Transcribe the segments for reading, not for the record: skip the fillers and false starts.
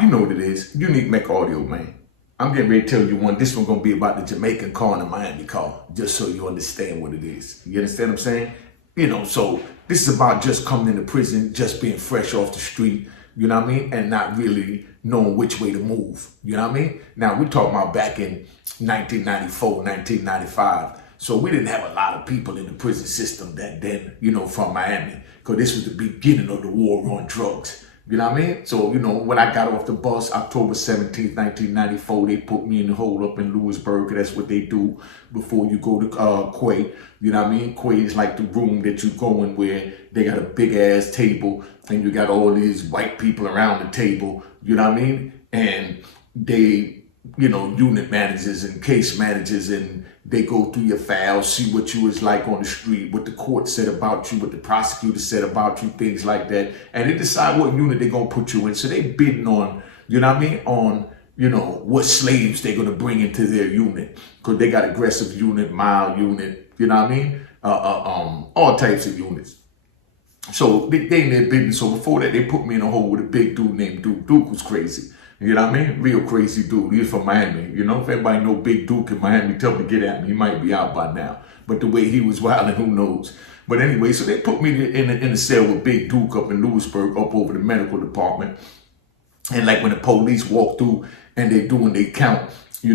you know what it is. Unique Mecca audio, man. I'm getting ready to tell you one. This one gonna be about the Jamaican car and the Miami car, just so you understand what it is. You understand what I'm saying? So this is about just coming into prison, just being fresh off the street, you know what I mean? And not really knowing which way to move, you know what I mean? Now, we're talking about back in 1994, 1995. So we didn't have a lot of people in the prison system back then, from Miami, because this was the beginning of the war on drugs. You know what I mean? So, when I got off the bus, October 17th, 1994, they put me in the hole up in Lewisburg. That's what they do before you go to Quay. You know what I mean? Quay is like the room that you go in where they got a big ass table and you got all these white people around the table. You know what I mean? And they, unit managers and case managers, and they go through your files, see what you was like on the street, what the court said about you, what the prosecutor said about you, things like that. And they decide what unit they're going to put you in. So they bidding on, on, what slaves they're going to bring into their unit. Because they got aggressive unit, mild unit, all types of units. So they in their bidding. So before that, they put me in a hole with a big dude named Duke. Duke was crazy. You know what I mean? Real crazy dude. He's from Miami. If anybody know Big Duke in Miami, tell him to get at me. He might be out by now. But the way he was wilding, who knows? But anyway, so they put me in a cell with Big Duke up in Lewisburg, up over the medical department. And like when the police walk through and they doing their count, he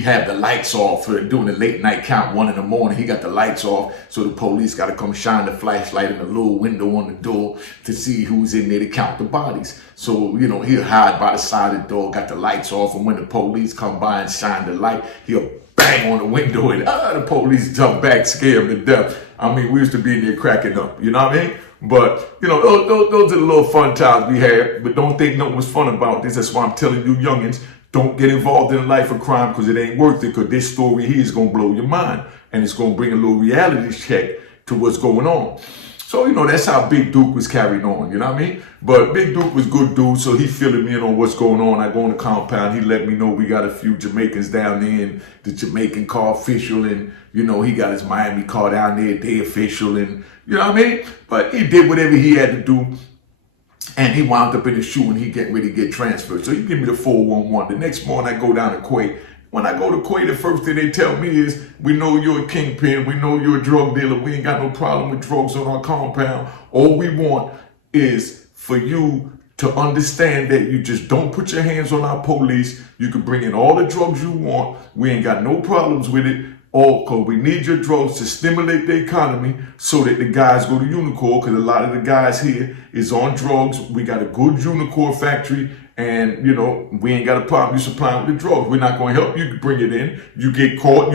had the lights off for doing the late night count, 1 a.m. He got the lights off, so the police got to come shine the flashlight in the little window on the door to see who's in there to count the bodies. So, he'll hide by the side of the door, got the lights off, and when the police come by and shine the light, he'll bang on the window and the police jump back, scare him to death. I mean, we used to be in there cracking up, you know what I mean? But, those are the little fun times we had, but don't think nothing was fun about this. That's why I'm telling you youngins, don't get involved in a life of crime because it ain't worth it, because this story here is going to blow your mind and it's going to bring a little reality check to what's going on. So, that's how Big Duke was carrying on, you know what I mean? But Big Duke was good dude, so he filling me in on what's going on. I go on the compound, he let me know we got a few Jamaicans down there and the Jamaican car official, and, he got his Miami car down there, they official, and, you know what I mean? But he did whatever he had to do. And he wound up in the shoe and he getting ready to get transferred. So he give me the 411. The next morning I go down to Quay. When I go to Quay, the first thing they tell me is, we know you're a kingpin. We know you're a drug dealer. We ain't got no problem with drugs on our compound. All we want is for you to understand that you just don't put your hands on our police. You can bring in all the drugs you want. We ain't got no problems with it. Because we need your drugs to stimulate the economy so that the guys go to Unicorn, because a lot of the guys here is on drugs. We got a good Unicorn factory, and, we ain't got a problem you supplying with the drugs. We're not going to help you bring it in. You get caught,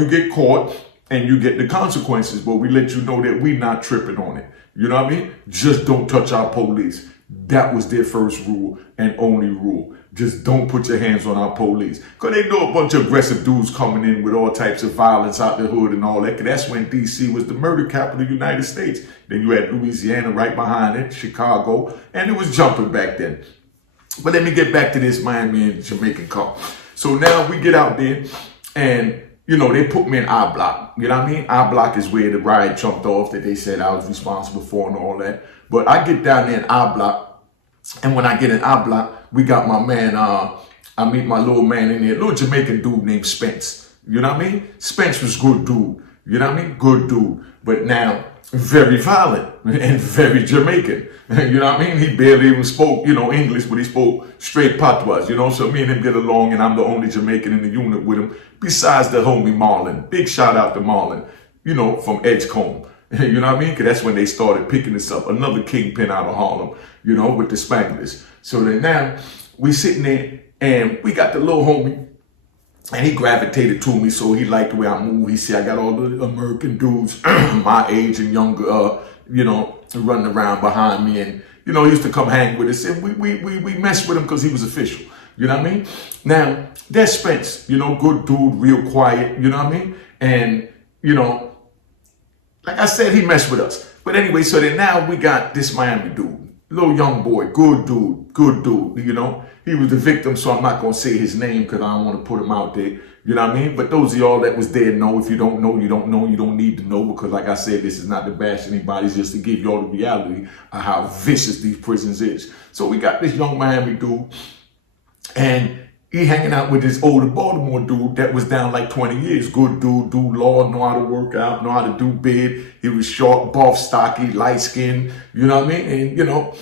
and you get the consequences. But we let you know that we not tripping on it. You know what I mean? Just don't touch our police. That was their first rule and only rule. Just don't put your hands on our police. Because they know a bunch of aggressive dudes coming in with all types of violence out the hood and all that. That's when D.C. was the murder capital of the United States. Then you had Louisiana right behind it, Chicago, and it was jumping back then. But let me get back to this Miami and Jamaican car. So now we get out there and, they put me in I block. You know what I mean? I block is where the riot jumped off that they said I was responsible for and all that. But I get down there in I block. And when I get in I block, we got my man, I meet my little man in there, little Jamaican dude named Spence. You know what I mean? Spence was good dude. You know what I mean? Good dude. But now, very violent and very Jamaican. You know what I mean? He barely even spoke, English, but he spoke straight patois, So me and him get along, and I'm the only Jamaican in the unit with him, besides the homie Marlon. Big shout out to Marlon, from Edgecombe. You know what I mean? Because that's when they started picking this up. Another kingpin out of Harlem, with the Spanglers. So then now we sitting there and we got the little homie and he gravitated to me. So he liked the way I move. He said, I got all the American dudes my age and younger, running around behind me. And, he used to come hang with us. And we messed with him because he was official. You know what I mean? Now, that's Spence, good dude, real quiet. You know what I mean? And, like I said, he messed with us. But anyway, so then now we got this Miami dude. little young boy, good dude, you know. He was the victim, so I'm not going to say his name because I don't want to put him out there. You know what I mean? But those of y'all that was there know. If you don't know, you don't know. You don't need to know because, like I said, this is not to bash anybody. It's just to give y'all the reality of how vicious these prisons is. So we got this young Miami dude, and he hanging out with this older Baltimore dude that was down like 20 years. Good dude, do law, know how to work out, know how to do bid. He was short, buff, stocky, light skinned. You know what I mean? And, you know,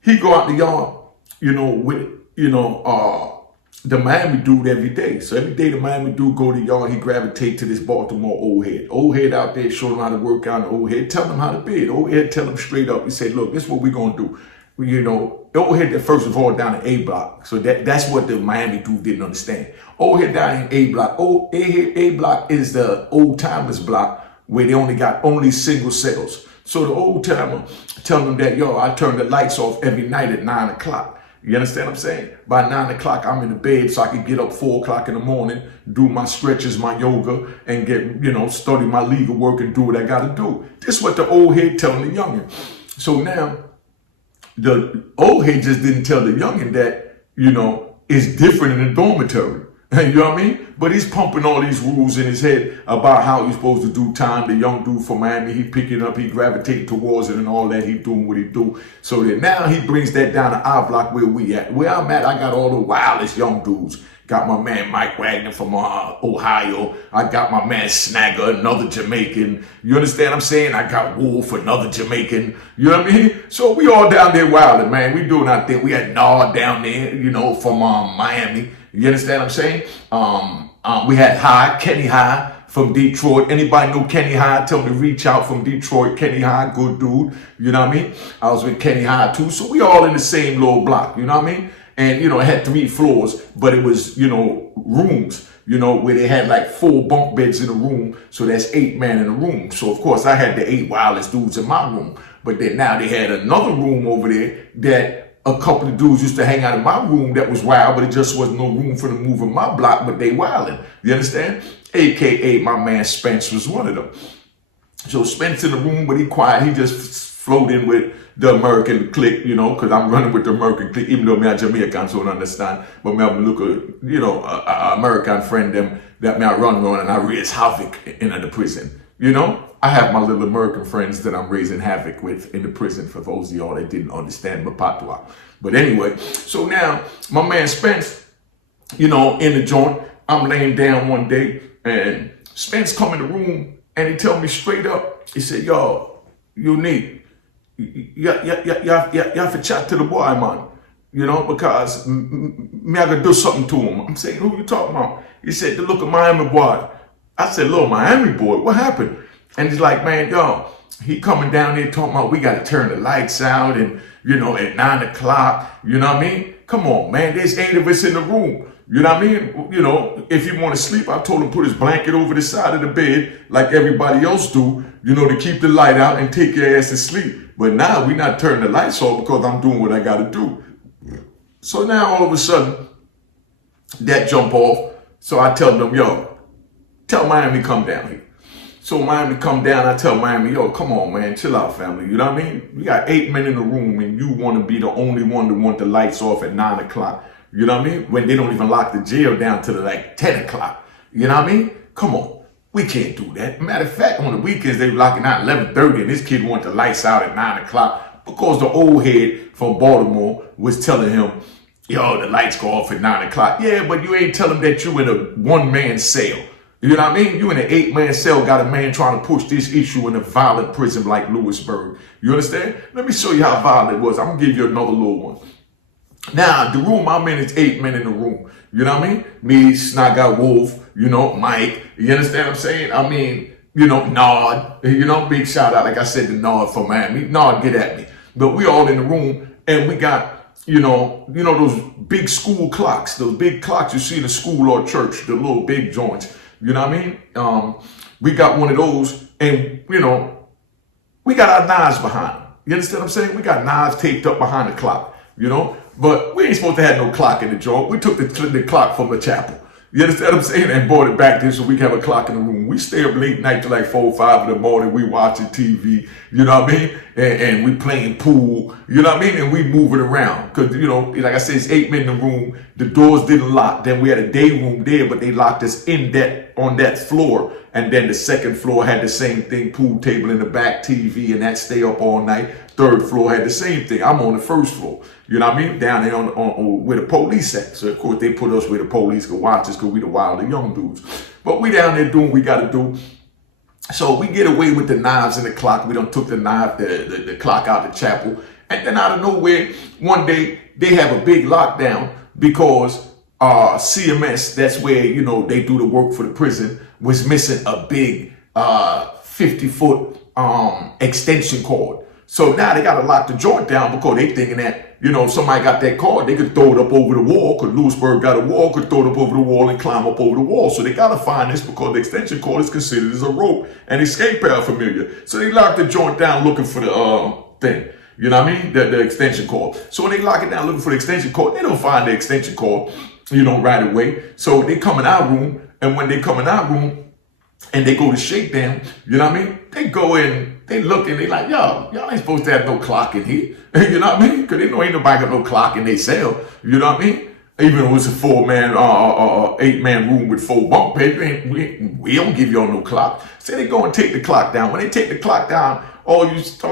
he go out the yard, you know, with, you know, the Miami dude every day. So every day the Miami dude go to the yard, he gravitate to this Baltimore old head. Old head out there showing him how to work out, and old head tell him how to bid. Old head tell him straight up. He said, look, this is what we're going to do. You know, old head that first of all down in A block. So that's what the Miami dude didn't understand. Old head down in A block. A block is the old timers block where they only got single cells. So the old timer telling them that, yo, I turn the lights off every night at 9 o'clock. You understand what I'm saying? By 9 o'clock, I'm in the bed so I can get up 4 o'clock in the morning, do my stretches, my yoga, and get, you know, study my legal work and do what I got to do. This is what the old head telling the youngin. So now, the old head just didn't tell the youngin that, you know, it's different in the dormitory. You know what I mean? But he's pumping all these rules in his head about how he's supposed to do time. The young dude from Miami, he picking up, he gravitating towards it and all that. He doing what he do. So that now he brings that down to our block where we at. Where I'm at, I got all the wildest young dudes. Got my man Mike Wagner from Ohio. I got my man Snagger, another Jamaican. You understand what I'm saying? I got Wolf, another Jamaican. You know what I mean? So we all down there wilding, man. We doing our thing. We had Nard down there, you know, from Miami. You understand what I'm saying? We had Kenny High from Detroit. Anybody know Kenny High? Tell me to reach out from Detroit. Kenny High, good dude. You know what I mean? I was with Kenny High too. So we all in the same little block. You know what I mean? And, you know, it had 3 floors, but it was, you know, rooms, you know, where they had like 4 bunk beds in a room. So that's 8 men in a room. So, of course, I had the 8 wildest dudes in my room. But then now they had another room over there that a couple of dudes used to hang out in my room that was wild, but it just wasn't no room for them to move in my block, but they wilding. You understand? AKA my man Spence was one of them. So Spence in the room, but he quiet. He just flowed in with the American clique, you know, because I'm running with the American clique, even though me a Jamaican, so I don't understand. But me have a look at, you know, a American friend them that me I run and I raise havoc in the prison. You know, I have my little American friends that I'm raising havoc with in the prison for those of y'all that didn't understand my patois. But anyway, so now my man Spence, you know, in the joint, I'm laying down one day and Spence come in the room and he tell me straight up, he said, yo, unique. You have to chat to the boy, man. You know, because me I gotta do something to him. I'm saying, who you talking about? He said, the look at Miami boy. I said, little Miami boy, what happened? And he's like, man, yo, he coming down there talking about we gotta turn the lights out and, you know, at 9 o'clock, you know what I mean? Come on, man, there's 8 of us in the room. You know what I mean? You know, if you want to sleep, I told him put his blanket over the side of the bed like everybody else do, you know, to keep the light out and take your ass to sleep. But now we not turning the lights off because I'm doing what I got to do. So now all of a sudden, that jump off. So I tell them, yo, tell Miami come down here. So Miami come down, I tell Miami, yo, come on, man, chill out, family. You know what I mean? We got 8 men in the room and you want to be the only one to want the lights off at 9 o'clock. You know what I mean? When they don't even lock the jail down to like 10 o'clock. You know what I mean? Come on. We can't do that. Matter of fact, on the weekends, they were locking out 11:30 and this kid wanted the lights out at 9 o'clock because the old head from Baltimore was telling him, yo, the lights go off at 9 o'clock. Yeah, but you ain't telling him that you in a 1-man cell. You know what I mean? You in an 8-man cell, got a man trying to push this issue in a violent prison like Lewisburg. You understand? Let me show you how violent it was. I'm going to give you another little one. Now, the room I'm in is 8 men in the room. You know what I mean? Me, Snagger, Wolf, you know, Mike. You understand what I'm saying? I mean, you know, Nard. You know, big shout out, like I said, to Nard from Miami. Nard, get at me. But we all in the room, and we got, you know those big school clocks, those big clocks you see in a school or church, the little big joints. You know what I mean? We got one of those, and, you know, we got our knives behind them. You understand what I'm saying? We got knives taped up behind the clock, you know? But we ain't supposed to have no clock in the joint. We took the clock from the chapel. You understand what I'm saying? And brought it back there so we can have a clock in the room. We stay up late night till like 4 or 5 in the morning. We watching TV, you know what I mean? And we playing pool, you know what I mean? And we moving around. Because, you know, like I said, it's 8 men in the room. The doors didn't lock. Then we had a day room there, but they locked us on that floor. And then the second floor had the same thing, pool table in the back, TV, and that stay up all night. Third floor had the same thing. I'm on the first floor. You know what I mean? Down there on where the police at. So, of course, they put us where the police could watch us because we the wilder young dudes. But we down there doing what we got to do. So we get away with the knives and the clock. We done took the clock out of the chapel. And then out of nowhere, one day, they have a big lockdown because CMS, that's where, you know, they do the work for the prison, was missing a big 50-foot extension cord. So now they got to lock the joint down because they thinking that, you know, if somebody got that cord, they could throw it up over the wall because Lewisburg got a wall, could throw it up over the wall and climb up over the wall. So they got to find this because the extension cord is considered as a rope and escape paraphernalia. So they lock the joint down looking for the thing. You know what I mean? The extension cord. So when they lock it down looking for the extension cord, they don't find the extension cord, you know, right away. So they come in our room, and when they come in our room and they go to shake them, you know what I mean? They go in, they look and they like, y'all ain't supposed to have no clock in here. You know what I mean? Because they know ain't nobody got no clock in their cell. You know what I mean? Even though it's a 4-man, 8-man room with 4 bunk beds, we don't give y'all no clock. So they go and take the clock down. When they take the clock down, all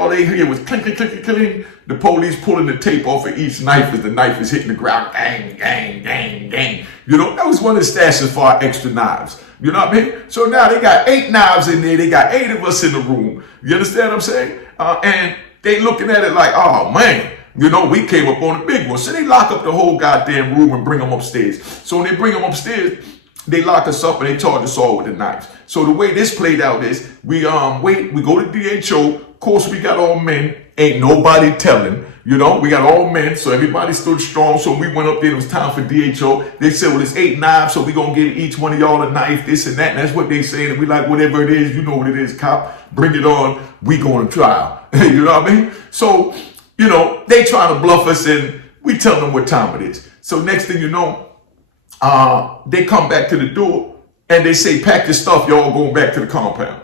they hear was clink, clink, clink, clink. The police pulling the tape off of each knife as the knife is hitting the ground. Gang, gang, gang, gang. You know, that was one of the stashes for our extra knives. You know what I mean? So now they got 8 knives in there. They got 8 of us in the room. You understand what I'm saying? And they looking at it like, oh, man. You know, we came up on the big one. So they lock up the whole goddamn room and bring them upstairs. So when they bring them upstairs, they lock us up and they charge us all with the knives. So the way this played out is we go to DHO. Of course, we got all men. Ain't nobody telling. You know, we got all men, so everybody stood strong. So we went up there. It was time for DHO. They said, well, it's 8 knives, so we going to give each one of y'all a knife, this and that. And that's what they said. And we like, whatever it is, you know what it is, cop. Bring it on. We going to trial. You know what I mean? So, you know, they trying to bluff us and we tell them what time it is. So next thing you know, they come back to the door and they say, pack your stuff, y'all going back to the compound.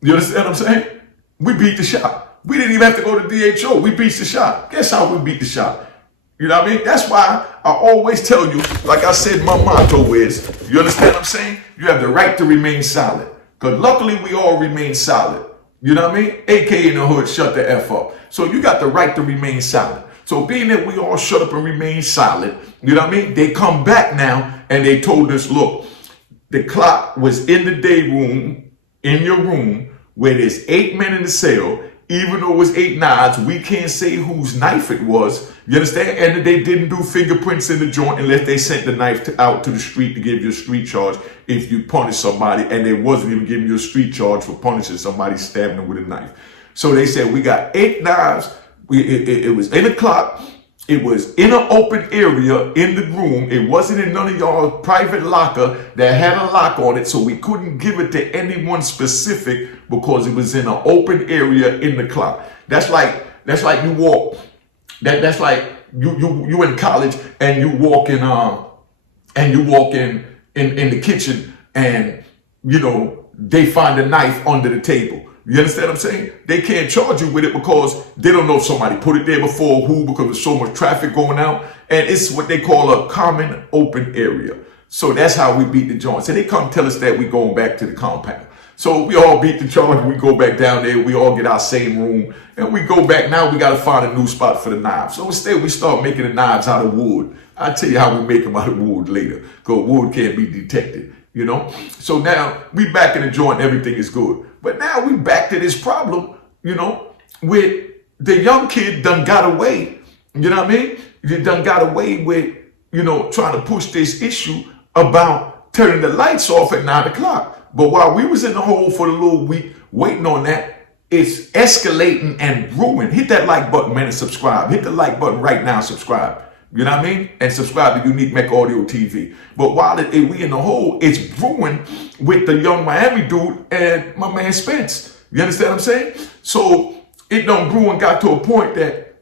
You understand what I'm saying? We beat the shot. We didn't even have to go to DHO. We beat the shot. Guess how we beat the shot? You know what I mean? That's why I always tell you, like I said, my motto is, you understand what I'm saying? You have the right to remain silent. Because luckily we all remain silent. You know what I mean? AK in the hood, shut the F up. So you got the right to remain silent. So being that we all shut up and remain silent, you know what I mean? They come back now and they told us, look, the clock was in the day room, in your room, where there's 8 men in the cell. Even though it was 8 knives, we can't say whose knife it was. You understand? And they didn't do fingerprints in the joint unless they sent the knife out to the street to give you a street charge if you punish somebody. And they wasn't even giving you a street charge for punishing somebody, stabbing them with a knife. So they said we got 8 knives. It was in a clock. It was in an open area in the room. It wasn't in none of y'all private locker that had a lock on it, so we couldn't give it to anyone specific because it was in an open area in the clock. That's like you walk. That's like you in college and you walk in in the kitchen and you know they find a knife under the table. You understand what I'm saying? They can't charge you with it because they don't know if somebody put it there before who, because there's so much traffic going out. And it's what they call a common open area. So that's how we beat the joint. So they come tell us that we going back to the compound. So we all beat the charge. We go back down there. We all get our same room. And we go back. Now we got to find a new spot for the knives. So instead we start making the knives out of wood. I'll tell you how we make them out of wood later. Because wood can't be detected. You know? So now we back in the joint. Everything is good. But now we back to this problem, you know, with the young kid done got away. You know what I mean? You done got away with, you know, trying to push this issue about turning the lights off at 9 o'clock. But while we was in the hole for a little week waiting on that, it's escalating and brewing. Hit that like button, man, and subscribe. Hit the like button right now, subscribe. You know what I mean? And subscribe to Unique Mecca Audio TV. But while we in the hole, it's brewing with the young Miami dude and my man Spence. You understand what I'm saying? So it done brew and got to a point that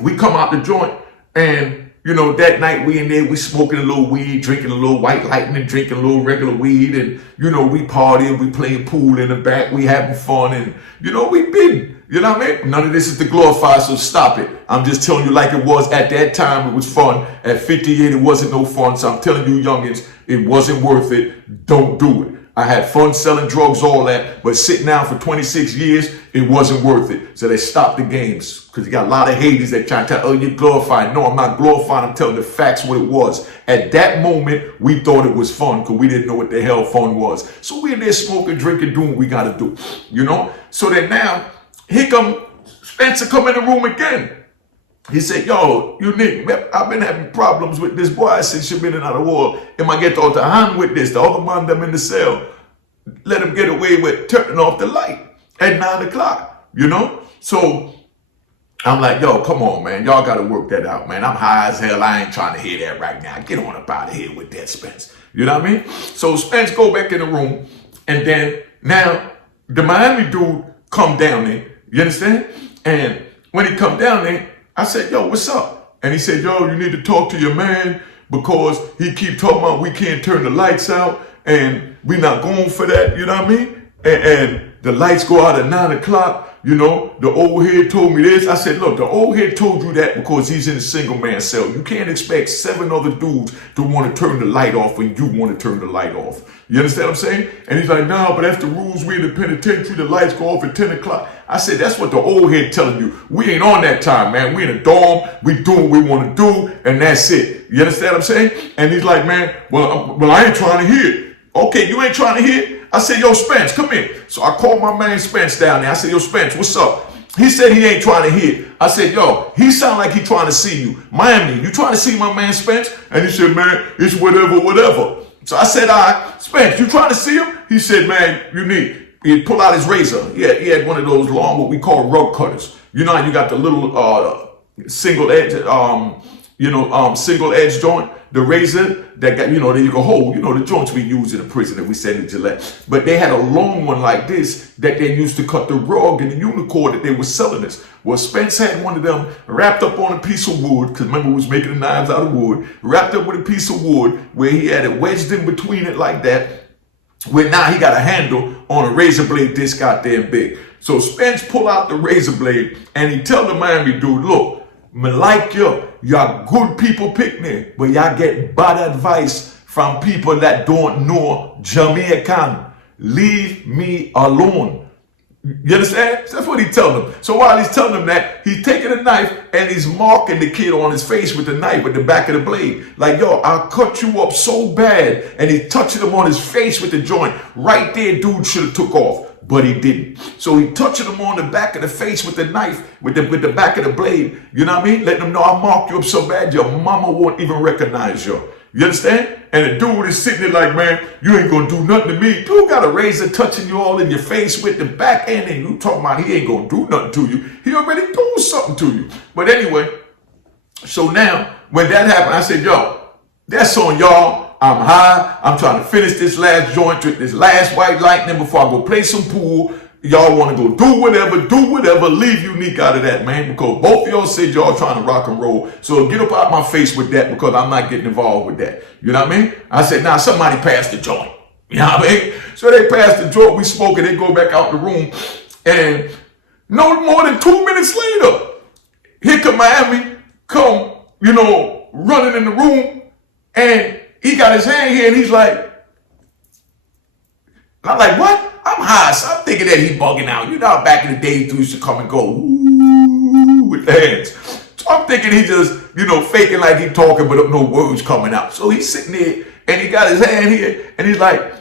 we come out the joint and, you know, that night we in there, we smoking a little weed, drinking a little White Lightning, drinking a little regular weed, and, you know, we partying, we playing pool in the back, we having fun, and, you know, we been, you know what I mean? None of this is to glorify, so stop it. I'm just telling you like it was at that time, it was fun. At 58, it wasn't no fun, so I'm telling you youngins, it wasn't worth it. Don't do it. I had fun selling drugs, all that, but sitting down for 26 years, it wasn't worth it. So they stopped the games because you got a lot of haters that try to tell, oh, you're glorifying. No, I'm not glorifying. I'm telling the facts what it was. At that moment, we thought it was fun because we didn't know what the hell fun was. So we in there smoking, drinking, doing what we got to do, you know? So then now, here come Spencer come in the room again. He said, yo, Unique, I've been having problems with this boy since you've been in the war. Am I get to hand with this? The other man them in the cell. Let him get away with turning off the light at 9 o'clock, you know? So I'm like, yo, come on, man. Y'all got to work that out, man. I'm high as hell. I ain't trying to hear that right now. Get on up out of here with that, Spence. You know what I mean? So Spence go back in the room. And then now the Miami dude come down there. You understand? And when he come down there, I said, yo, what's up? And he said, yo, you need to talk to your man because he keep talking about we can't turn the lights out and we not going for that, you know what I mean? And the lights go out at 9 o'clock, you know, the old head told me this. I said, look, the old head told you that because he's in a single man cell. You can't expect 7 other dudes to want to turn the light off when you want to turn the light off. You understand what I'm saying? And he's like, no, but that's the rules. We in the penitentiary, the lights go off at 10 o'clock. I said, that's what the old head telling you. We ain't on that time, man. We in a dorm. We do what we want to do, and that's it. You understand what I'm saying? And he's like, man, well, I ain't trying to hear it. Okay, you ain't trying to hear it? I said, yo, Spence, come here. So I called my man Spence down there. I said, yo, Spence, what's up? He said he ain't trying to hear it. I said, yo, he sound like he trying to see you. Miami, you trying to see my man Spence? And he said, man, it's whatever. So I said, all right, Spence, you trying to see him? He said, man, you need. He'd pull out his razor. He had one of those long, what we call rug cutters. You know how you got the little single edge, single edge joint, the razor that got, that you can hold, the joints we use in the prison that we send to Gillette. But they had a long one like this that they used to cut the rug and the unicorn that they were selling us. Well, Spence had one of them wrapped up on a piece of wood, because remember we was making the knives out of wood, wrapped up with a piece of wood where he had it wedged in between it like that, where now he got a handle on a razor blade this goddamn big. So Spence pull out the razor blade and he tell the Miami dude, look, me like y'all good people picnic, but y'all get bad advice from people that don't know Jamaican. Leave me alone. You understand? That's what he telling them. So while he's telling them that, he's taking a knife and he's marking the kid on his face with the knife, with the back of the blade. Like, yo, I'll cut you up so bad. And he's touching him on his face with the joint. Right there, dude should have took off, but he didn't. So he touching him on the back of the face with the knife, with the back of the blade. You know what I mean? Letting him know I'll mark you up so bad your mama won't even recognize you. You understand? And the dude is sitting there like, man, you ain't gonna do nothing to me. Dude got a razor touching you all in your face with the back end, and you talking about he ain't gonna do nothing to you. He already doing something to you. But anyway, so now when that happened, I said, yo, that's on y'all. I'm high. I'm trying to finish this last joint, drink this last White Lightning before I go play some pool. Y'all want to go do whatever, leave Unique out of that, man, because both of y'all said y'all trying to rock and roll. So get up out my face with that, because I'm not getting involved with that. You know what I mean? I said, now somebody pass the joint. You know what I mean? So they pass the joint, we smoke, and they go back out the room. And no more than 2 minutes later, here come Miami, running in the room, and he got his hand here, and he's like, and I'm like, what? I'm high, so I'm thinking that he bugging out. You know how back in the day, dudes used to come and go, ooh, with the hands. So I'm thinking he just, faking like he talking, but no words coming out. So he's sitting there, and he got his hand here, and he's like,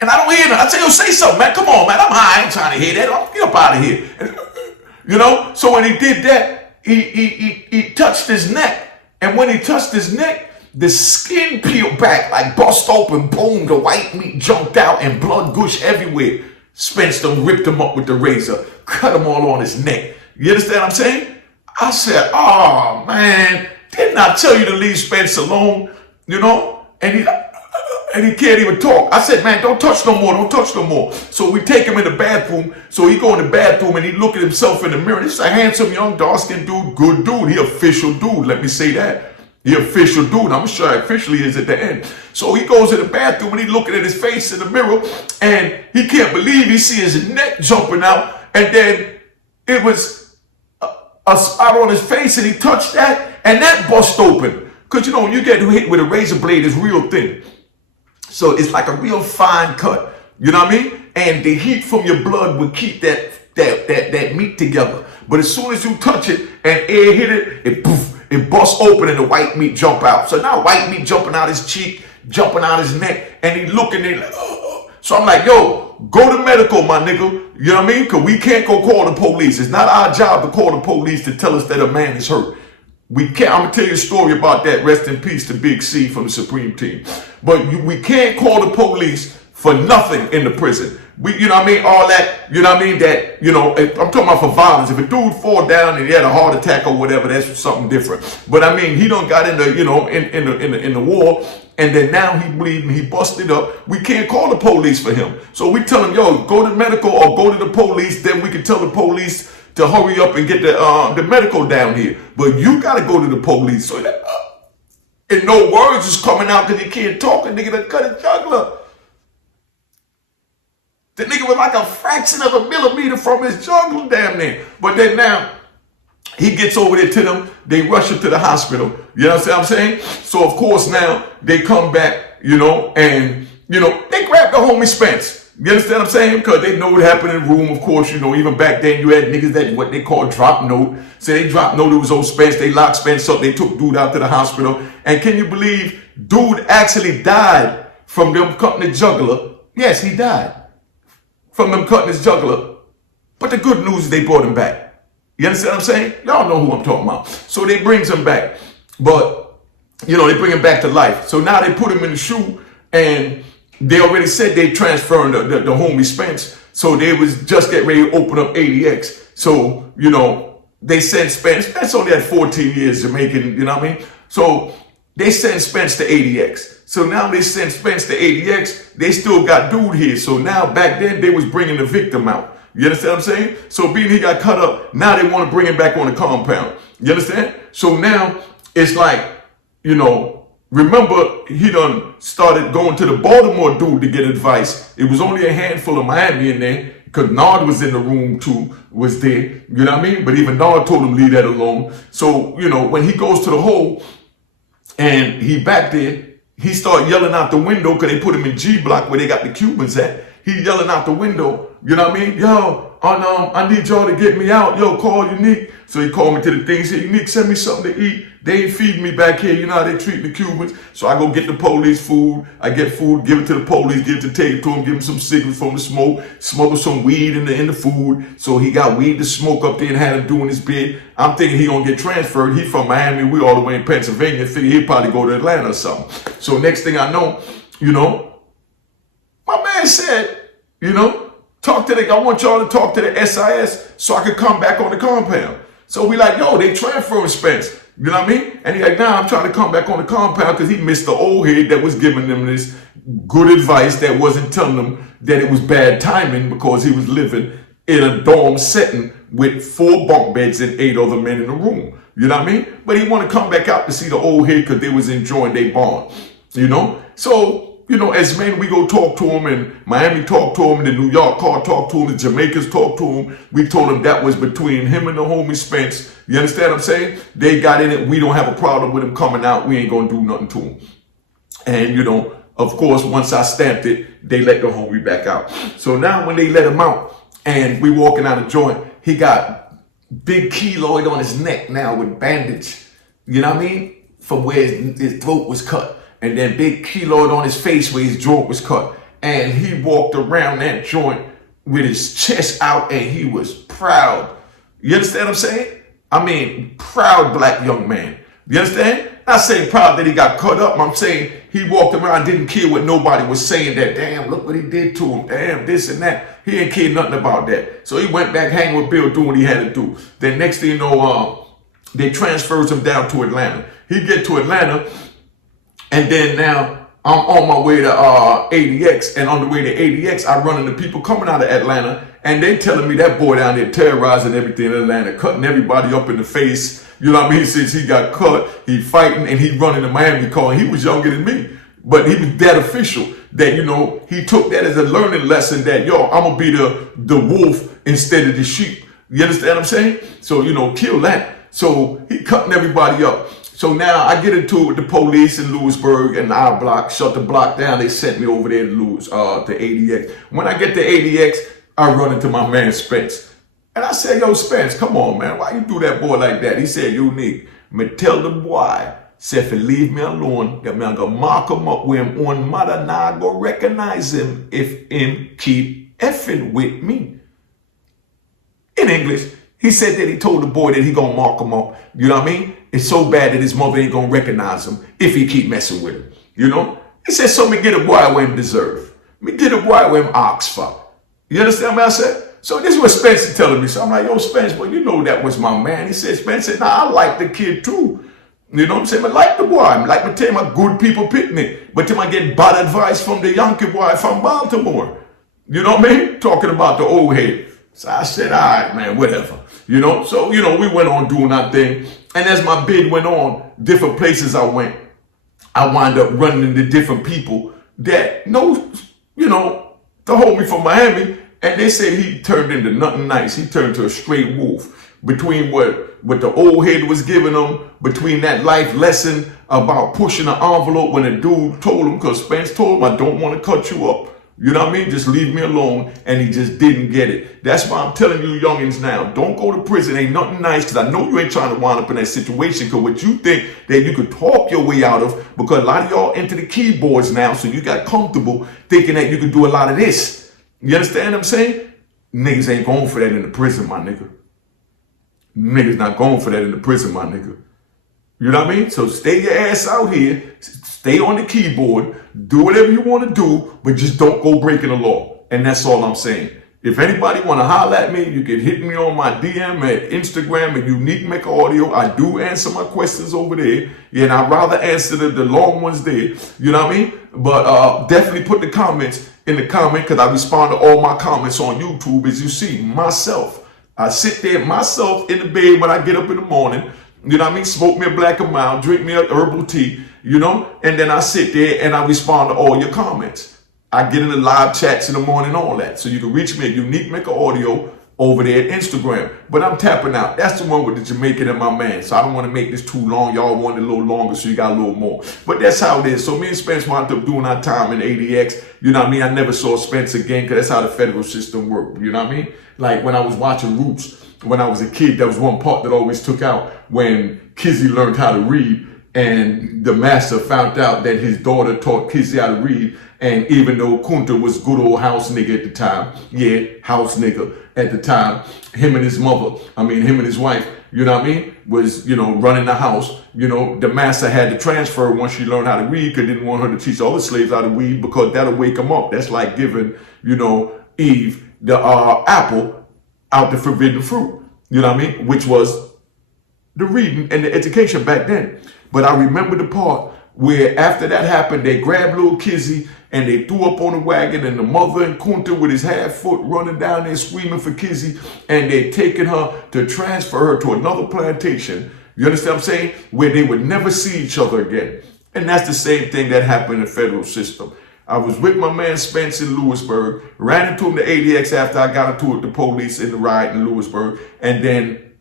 and I don't hear nothing. I tell you, say something, man. Come on, man. I'm high. I ain't trying to hear that. Get up out of here. And, so when he did that, he touched his neck. And when he touched his neck, the skin peeled back, like bust open, boom, the white meat jumped out and blood gushed everywhere. Spence done ripped him up with the razor, cut him all on his neck. You understand what I'm saying? I said, oh, man, didn't I tell you to leave Spence alone? And And he can't even talk. I said, man, don't touch no more. Don't touch no more. So we take him in the bathroom. So he go in the bathroom and he look at himself in the mirror. This is a handsome, young, dark-skinned dude. Good dude. He official dude. Let me say that. He official dude. I'm sure officially is at the end. So he goes in the bathroom and he looking at his face in the mirror. And he can't believe he see his neck jumping out. And then it was a spot on his face and he touched that. And that bust open. Because, you know, when you get hit with a razor blade, it's real thin. So it's like a real fine cut, you know what I mean? And the heat from your blood will keep that meat together. But as soon as you touch it and air hit it, it busts open and the white meat jump out. So now white meat jumping out his cheek, jumping out his neck, and he looking there like, oh. So I'm like, yo, go to medical, my nigga. You know what I mean? Because we can't go call the police. It's not our job to call the police to tell us that a man is hurt. We can't. I'm gonna tell you a story about that. Rest in peace to Big C from the Supreme Team. But we can't call the police for nothing in the prison. You know what I mean? All that, you know what I mean? That, you know, I'm talking about for violence. If a dude fall down and he had a heart attack or whatever, that's something different. But I mean, he done got in the, you know, in the war, and then now he bleeding, he busted up. We can't call the police for him. So we tell him, yo, go to medical or go to the police. Then we can tell the police to hurry up and get the medical down here. But you got to go to the police. So that, and no words is coming out because he can't talk. And nigga done cut his jugular. The nigga was like a fraction of a millimeter from his jugular damn near. But then now, he gets over there to them. They rush him to the hospital. You know what I'm saying? So, of course, now they come back, you know, and, you know, they grab the homie Spence. You understand what I'm saying? Because they know what happened in the room, of course. You know, even back then, you had niggas that what they call drop note. So they drop note, it was old Spence. They locked Spence up. They took dude out to the hospital. And can you believe dude actually died from them cutting the jugular? Yes, he died from them cutting his jugular. But the good news is they brought him back. You understand what I'm saying? Y'all know who I'm talking about. So they brings him back. But, you know, they bring him back to life. So now they put him in the shoe and they already said they transferring the homie Spence. So they was just getting ready to open up ADX. So, you know, they sent Spence. Spence only had 14 years Jamaican, you know what I mean? So they sent Spence to ADX. So now they sent Spence to ADX. They still got dude here. So now back then they was bringing the victim out. You understand what I'm saying? So being he got cut up, now they want to bring him back on the compound. You understand? So now it's like, you know, remember, he done started going to the Baltimore dude to get advice. It was only a handful of Miami in there, because Nard was in the room too, was there. You know what I mean? But even Nard told him leave that alone. So, you know, when he goes to the hole and he back there, he start yelling out the window because they put him in G Block where they got the Cubans at. He yelling out the window, you know what I mean? Yo, I need y'all to get me out. Yo, call Unique. So he called me to the thing. He said, Unique, send me something to eat. They ain't feeding me back here. You know how they treat the Cubans. So I go get the police food. I get food, give it to the police, take it to him, give him some cigarettes from the smoke, smoke some weed in the food. So he got weed to smoke up there and had him doing his bid. I'm thinking he gonna get transferred. He from Miami. We all the way in Pennsylvania. Figure he'll probably go to Atlanta or something. So next thing I know, you know, my man said, you know, I want y'all to talk to the SIS so I could come back on the compound. So we like, yo, they transferring Spence. You know what I mean? And he like, nah, I'm trying to come back on the compound because he missed the old head that was giving them this good advice that wasn't telling them that it was bad timing because he was living in a dorm setting with 4 bunk beds and 8 other men in the room. You know what I mean? But he want to come back out to see the old head because they was enjoying their bond. You know? So, you know, as men, we go talk to him, and Miami talked to him, and the New York car talked to him, the Jamaicans talked to him. We told him that was between him and the homie Spence. You understand what I'm saying? They got in it. We don't have a problem with him coming out. We ain't going to do nothing to him. And, you know, of course, once I stamped it, they let the homie back out. So now when they let him out, and we walking out of joint, he got big keloid on his neck now with bandage. You know what I mean? From where his throat was cut. And then big keloid on his face where his joint was cut. And he walked around that joint with his chest out and he was proud. You understand what I'm saying? I mean, proud black young man. You understand? Not saying proud that he got cut up. I'm saying he walked around, didn't care what nobody was saying that, damn, look what he did to him. Damn, this and that. He didn't care nothing about that. So he went back hanging with Bill doing what he had to do. Then next thing you know, they transfers him down to Atlanta. He get to Atlanta. And then now I'm on my way to ADX, and on the way to ADX, I run into people coming out of Atlanta, and they telling me that boy down there terrorizing everything in Atlanta, cutting everybody up in the face. You know what I mean? He says he got cut, he fighting, and he running a Miami car. He was younger than me, but he was that official that, you know, he took that as a learning lesson that, yo, I'm going to be the wolf instead of the sheep. You understand what I'm saying? So, you know, kill that. So he cutting everybody up. So now I get into it with the police in Lewisburg and I block, shut the block down. They sent me over there to ADX. When I get to ADX, I run into my man Spence. And I said, yo, Spence, come on, man. Why you do that boy like that? He said, Unique, me tell the boy, say if he leave me alone, that me I'm going to mark him up with him on mother. Now I go recognize him if him keep effing with me. In English, he said that he told the boy that he going to mark him up. You know what I mean? It's so bad that his mother ain't going to recognize him if he keep messing with him. You know? He said, so me get a boy where him deserve. Me get a boy where him ask for. You understand what I said? So this is what Spence telling me. So I'm like, yo, Spence, well, you know that was my man. He said, Spence said, nah, I like the kid too. You know what I'm saying? I like the boy. I like to tell my good people picnic. But I get bad advice from the Yankee boy from Baltimore. You know what I mean? Talking about the old head. So I said, all right, man, whatever. You know, so, you know, we went on doing our thing. And as my bid went on, different places I went, I wound up running into different people that know, you know, to hold me from Miami. And they said he turned into nothing nice. He turned to a straight wolf. Between what the old head was giving him, between that life lesson about pushing an envelope when a dude told him, because Spence told him, I don't want to cut you up. You know what I mean? Just leave me alone. And he just didn't get it. That's why I'm telling you youngins now, don't go to prison. Ain't nothing nice, because I know you ain't trying to wind up in that situation, because what you think that you could talk your way out of, because a lot of y'all into the keyboards now, so you got comfortable thinking that you could do a lot of this. You understand what I'm saying? Niggas ain't going for that in the prison, my nigga. Niggas not going for that in the prison, my nigga. You know what I mean? So stay your ass out here. Stay on the keyboard. Do whatever you want to do, but just don't go breaking the law. And that's all I'm saying. If anybody want to holler at me, you can hit me on my DM at Instagram at Unique Mecca Audio. I do answer my questions over there. Yeah, and I'd rather answer the long ones there. You know what I mean? But definitely put the comments in the comment, because I respond to all my comments on YouTube. As you see, myself. I sit there myself in the bed when I get up in the morning. You know what I mean? Smoke me a black and mild, drink me a herbal tea, you know? And then I sit there and I respond to all your comments. I get in the live chats in the morning, all that. So you can reach me at Unique Mecca Audio over there at Instagram. But I'm tapping out. That's the one with the Jamaican and my man. So I don't want to make this too long. Y'all want it a little longer, so you got a little more. But that's how it is. So me and Spence wound up doing our time in ADX. You know what I mean? I never saw Spence again, because that's how the federal system worked. You know what I mean? Like when I was watching Roots, when I was a kid, there was one part that always took out when Kizzy learned how to read, and the master found out that his daughter taught Kizzy how to read. And even though Kunta was good old house nigga at the time, yeah, house nigga at the time, him and his wife, you know what I mean, was, you know, running the house. You know, the master had to transfer once she learned how to read, because didn't want her to teach all the slaves how to read, because that'll wake them up. That's like giving, you know, Eve the apple out the forbidden fruit, you know what I mean, which was the reading and the education back then. But I remember the part where after that happened, they grabbed little Kizzy and they threw up on the wagon, and the mother and Kunta with his half foot running down there screaming for Kizzy, and they taking her to transfer her to another plantation. You understand what I'm saying? Where they would never see each other again. And that's the same thing that happened in the federal system. I was with my man Spence in Lewisburg, ran into him to ADX after I got into it with the police in the riot in Lewisburg, and then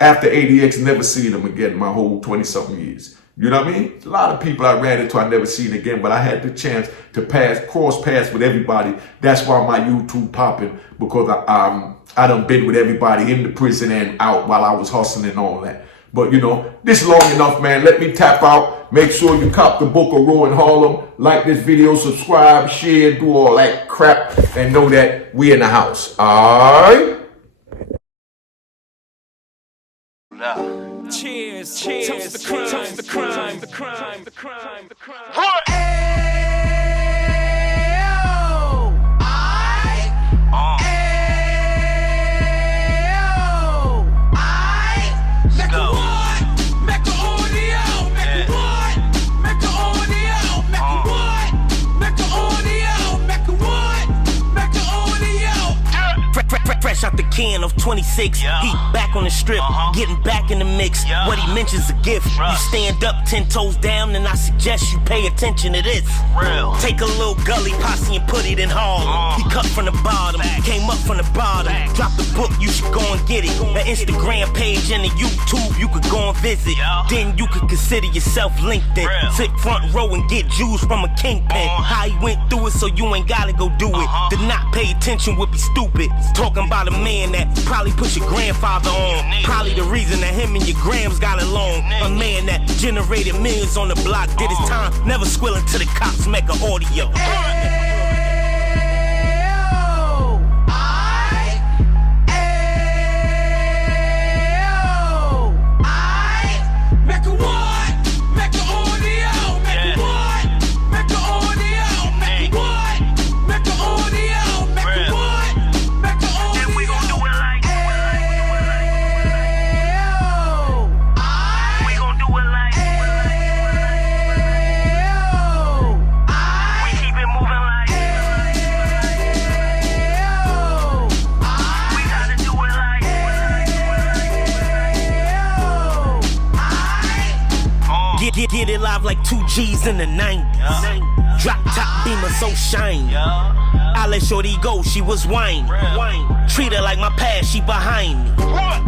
after ADX, never seen him again my whole 20-something years. You know what I mean? A lot of people I ran into I never seen again, but I had the chance to cross paths with everybody. That's why my YouTube popping, because I done been with everybody in the prison and out while I was hustling and all that. But, you know, this long enough, man. Let me tap out. Make sure you cop the book of Row in Harlem. Like this video, subscribe, share, do all that crap, and know that we in the house. All right? Cheers, cheers, toast the crime, toast the crime, the crime, the crime, the crime. Mecca audio, Mecca what? Mecca audio, Mecca what? fresh out the can of 26. Yeah. He back on the strip, getting back in the mix. Yeah. What he mentions a gift. You stand up 10 toes down, and I suggest you pay attention to this. Real. Take a little gully posse and put it in Harlem. He cut from the bottom, came up from the bottom. Drop the book, you should go and get it. The Instagram page and the YouTube, you could go and visit. Yeah. Then you could consider yourself LinkedIn. Real. Sit front row and get Jews from a kingpin. How he went through it, so you ain't gotta go do it. To not pay attention would be stupid. Talking about a man that probably put your grandfather on. Probably the reason that him and your grams got along. A man that generated millions on the block, did his time, never squilling to the cops, Mecca audio. Get it live like 2 G's in the 90s. Drop top beamer so shiny. I let shorty go, she was whining. Treat her like my past, she behind me.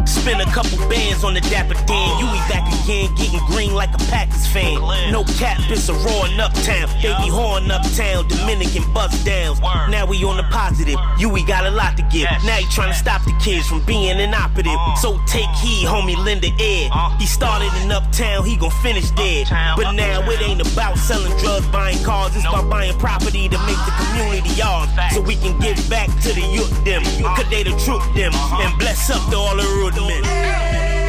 Spin a couple bands on the Dapper Dan. You be back again, getting green like a Packers fan. No cap, it's a raw in Uptown. They be horn Uptown, Dominican bust downs. Now we on the positive, we got a lot to give. Now he trying to stop the kids from being inoperative. So take heed, homie, lend a ear. He started in Uptown, he gon' finish dead. But now it ain't about selling drugs, buying cars. It's about buying property to make the community ours. So we can give back to the youth them. Cause they the truth them. And bless up to all the root men.